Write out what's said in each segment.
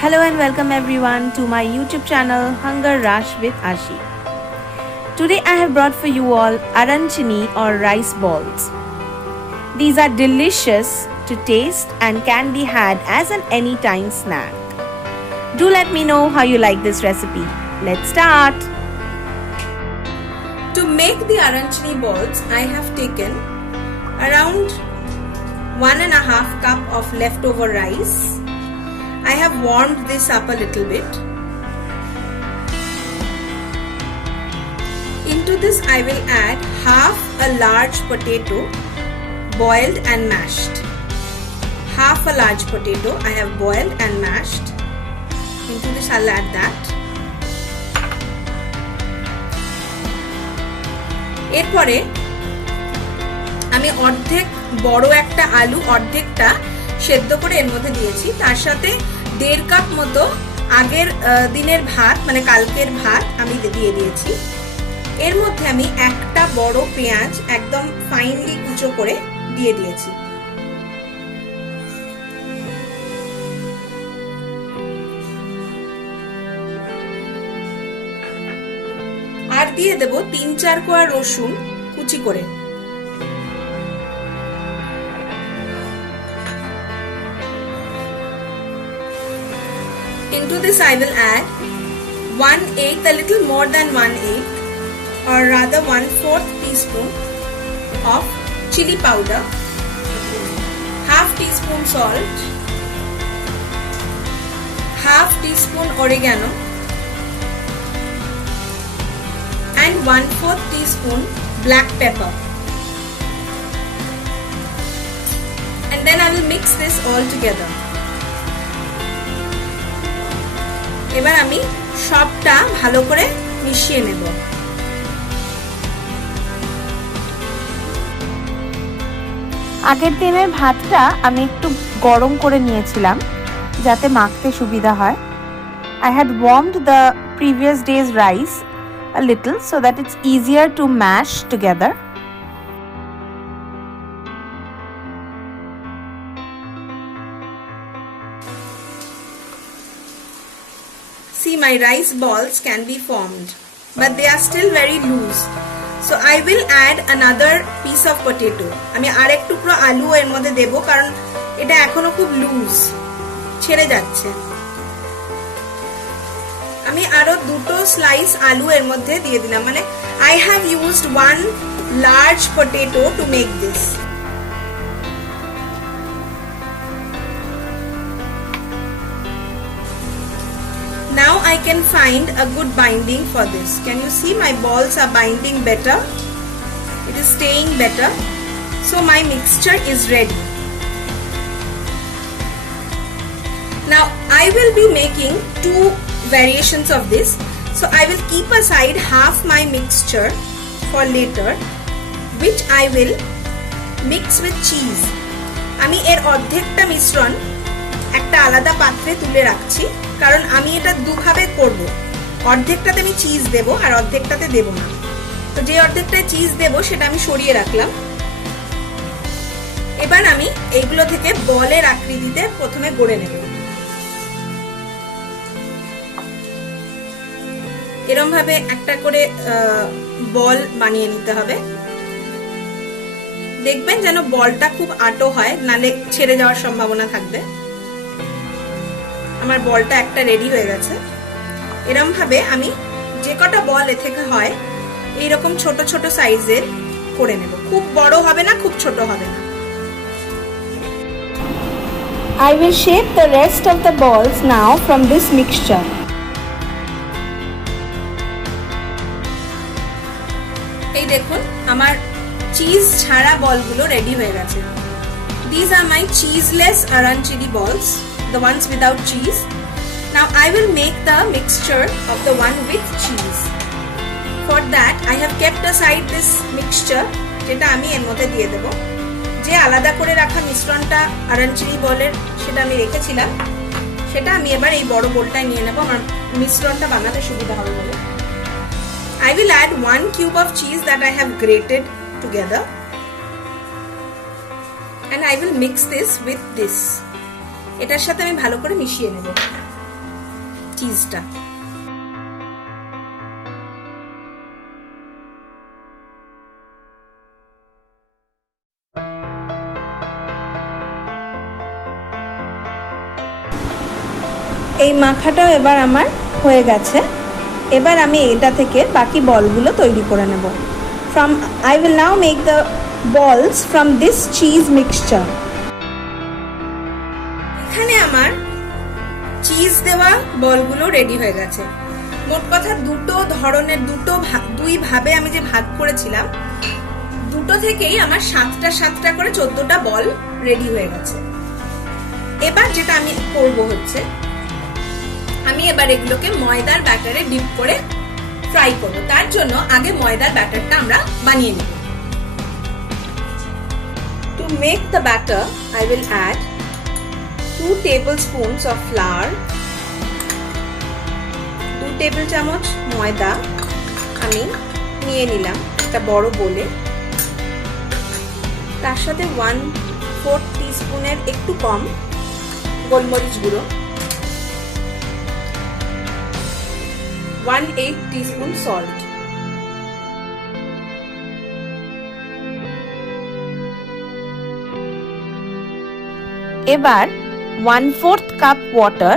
Hello and welcome everyone to my YouTube channel Hunger Rush with Ashi. Today I have brought for you all aranchini or rice balls. These are delicious to taste and can be had as an anytime snack. Do let me know how you like this recipe. Let's start. To make the aranchini balls, I have taken around 1.5 cup of leftover rice. I have warmed this up a little bit. Into this I will add half a large potato boiled and mashed. Half a large potato I have boiled and mashed. Into this I will add that. এরপরে আমি অর্ধেক বড় একটা আলু অর্ধেকটা সেদ্ধ করে এর মধ্যে দিয়েছি, তার সাথে 1.5 কাপ মতো আগের দিনের ভাত মানে কালকের ভাত আমি দিয়ে দিয়েছি। এর মধ্যে আমি একটা বড় পেঁয়াজ একদম ফাইনলি কুচো করে দিয়ে দিয়েছি। আর দিয়ে দেব 3-4 কোয়া রসুন কুচি করে। Into this I will add 1/8, a little more than 1/8 or rather 1/4 teaspoon of chili powder, half teaspoon salt, half teaspoon oregano and 1/4 teaspoon black pepper. And then I will mix this all together. এবার আমি সবটা ভালো করে মিশিয়ে নেব। আগের দিনের ভাতটা আমি একটু গরম করে নিয়েছিলাম যাতে মাখতে সুবিধা হয়। I had warmed the previous day's rice a little so that it's easier to mash together. See, my rice balls can be formed, but they are still very loose. So I will add another piece of potato. আমি আরেক টুকরো আলু এর মধ্যে দেব কারণ এটা এখনো খুব লুজ, ছেড়ে যাচ্ছে। আমি আরো দুটো স্লাইস আলু এর মধ্যে দিয়ে দিলাম, মানে I have used 1 large potato to make this. Now I can find a good binding for this. Can you see my balls are binding better? It is staying better. So my mixture is ready. Now I will be making 2 variations of this. So I will keep aside half my mixture for later, which I will mix with cheese. আমি এর অর্ধেকটা মিশ্রণ একটা আলাদা পাত্রে তুলে রাখছি কারণ আমি এটা দুভাবে করব। অর্ধেকটাতে আমি চিজ দেব আর অর্ধেকটাতে দেব না। তো যে অর্ধেকটায় চিজ দেব সেটা আমি সরিয়ে রাখলাম। এবার আমি এইগুলো থেকে বলের আকৃতিতে প্রথমে গড়ে নেব। এরকম ভাবে একটা করে বল বানিয়ে নিতে হবে। দেখবেন যেন বলটা খুব আটো হয়, নালে ছেড়ে যাওয়ার সম্ভাবনা থাকবে। আমার বলটা একটা রেডি হয়ে গেছে। এরকম ভাবে আমি যে কটা বল এ থেকে হয় এইরকম ছোট ছোট সাইজের করে নেব। খুব বড় হবে না, খুব ছোট হবে না। I will shape the rest of the balls now from this mixture. এই দেখুন আমার চিজ ছাড়া বলগুলো রেডি হয়ে গেছে। These are my cheeseless aranchini balls. The ones without cheese. Now I will make the mixture of the one with cheese. For that I have kept aside this mixture যেটা আমি এর মধ্যে দিয়ে দেব। যে আলাদা করে রাখা মিশ্রণটা aranchini বলের সেটা আমি রেখেছিলাম, সেটা আমি এবার এই বড় বোলটায় নিয়ে নেব আমার মিশ্রণটা বানাতে সুবিধা হবে বলে। I will add 1 cube of cheese that I have grated together. And I will mix this with this. এটার সাথে আমি ভালো করে মিশিয়ে নেব। চিজটা। এই মাখাটাও এবার আমার হয়ে গেছে। এবার আমি এটা থেকে বাকি বলগুলো তৈরি করে নেব। I will now make the balls from this cheese mixture. এখানে আমার চিজ দেওয়া বলগুলো রেডি হয়ে গেছে। মোট কথা দুটো ধরনের দুই ভাবে আমি যে ভাগ করেছিলাম, দুটো থেকেই আমার 7টা করে 14টা বল রেডি হয়ে গেছে। এবার যেটা আমি করব হচ্ছে, আমি এবার এগুলোকে ময়দার ব্যাটারে ডিপ করে ফ্রাই করব। তার জন্য আগে ময়দার ব্যাটারটা আমরা বানিয়ে নেব। To make the batter, I will add 2 tablespoons of flour, 2 table চামচ ময়দা আমি নিয়ে নিলাম একটা বড় বোলে। তার সাথে 1/4 টিস্পুনের একটু কম গোলমরিচ গুঁড়ো, 1/8 টিস্পুন সল্ট। এবার 1/4 কাপ ওয়াটার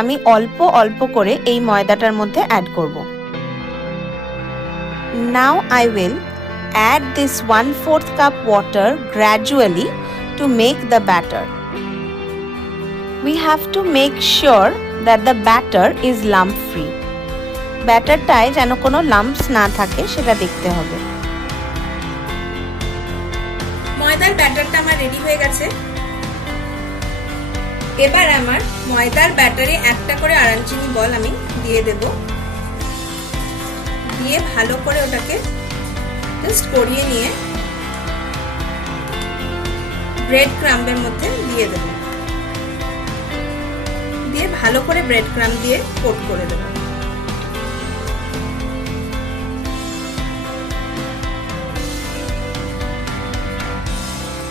আমি অল্প অল্প করে এই ময়দাটার মধ্যে অ্যাড করব। Now I will add this 1/4 cup water gradually to make the batter. We have to make sure that the batter is lump free. ব্যাটারটায় যেন কোনো লাম্পস না থাকে সেটা দেখতে হবে। ময়দার ব্যাটারটা আমার রেডি হয়ে গেছে। এবার আমার ময়দার ব্যাটারে একটা করে আরাঞ্চিনি বল আমি দিয়ে দেব। দিয়ে ভালো করে ওটাকে জাস্ট করিয়ে নিয়ে ব্রেড ক্রাম্বের মধ্যে দিয়ে দেব। দিয়ে ভালো করে ব্রেড ক্রাম্ব দিয়ে কোট করে দেব।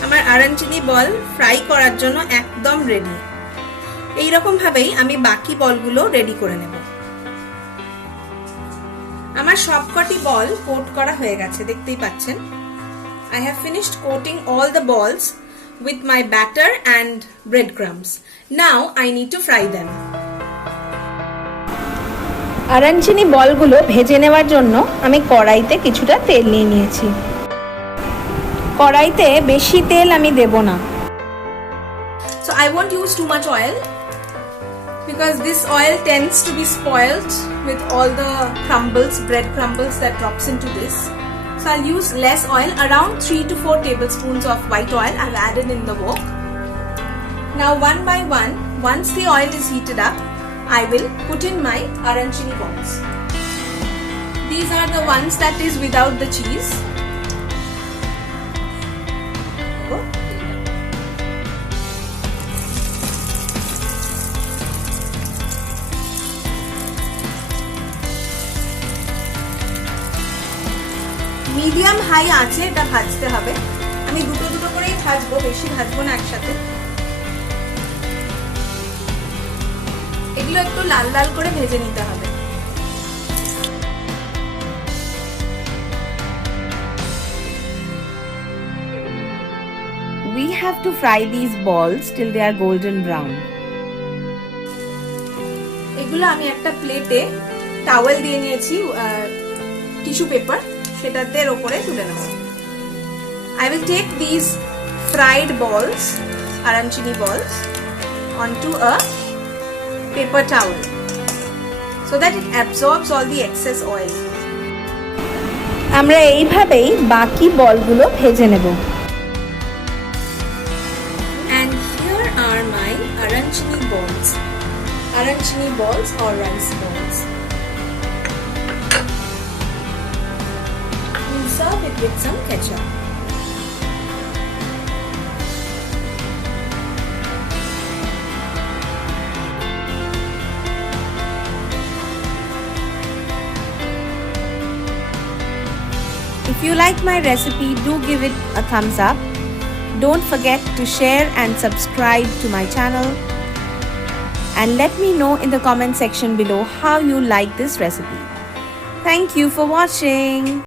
আমার আরাঞ্চিনি বল ফ্রাই করার জন্য একদম রেডি। এইরকম ভাবেই আমি বাকি বলগুলো রেডি করে নেব। আমার সবকটি বল কোট করা হয়ে গেছে, দেখতেই পাচ্ছেন। I have finished coating all the balls with my batter and breadcrumbs. Now I need to fry them. আরাঞ্চিনি বলগুলো ভেজে নেওয়ার জন্য আমি কড়াইতে কিছুটা তেল নিয়ে নিয়েছি। কড়াইতে বেশি তেল আমি দেব না। So I won't use too much oil because this oil tends to be spoiled with all the crumbles, bread crumbles that drops into this. So I'll use less oil, around 3 to 4 tablespoons of white oil I've added in the wok. Now one by one, once the oil is heated up, I will put in my arancini balls. These are the ones that is without the cheese. Medium high আছে এটা ভাজতে হবে। আমি দুটো দুটো করেই ভাজবো, বেশি ভাজবো না একসাথে। এগুলো একটু লাল লাল করে ভেজে নিতে হবে। We have to fry these balls till they are golden brown. এগুলো আমি একটা প্লেটে টাওয়েল দিয়ে নিয়েছি, টিস্যু পেপার, সেটাতে এর উপরে তুলে নেব। I will take these fried balls, arancini balls, onto a paper towel so that it absorbs all the excess oil. আমরা এইভাবেই বাকি বলগুলো ভেজে নেব। And here are my arancini balls. Arancini balls or rice balls. We'll serve it with some ketchup. If you like my recipe, do give it a thumbs up. Don't forget to share and subscribe to my channel. and let me know in the comment section below how you like this recipe. Thank you for watching.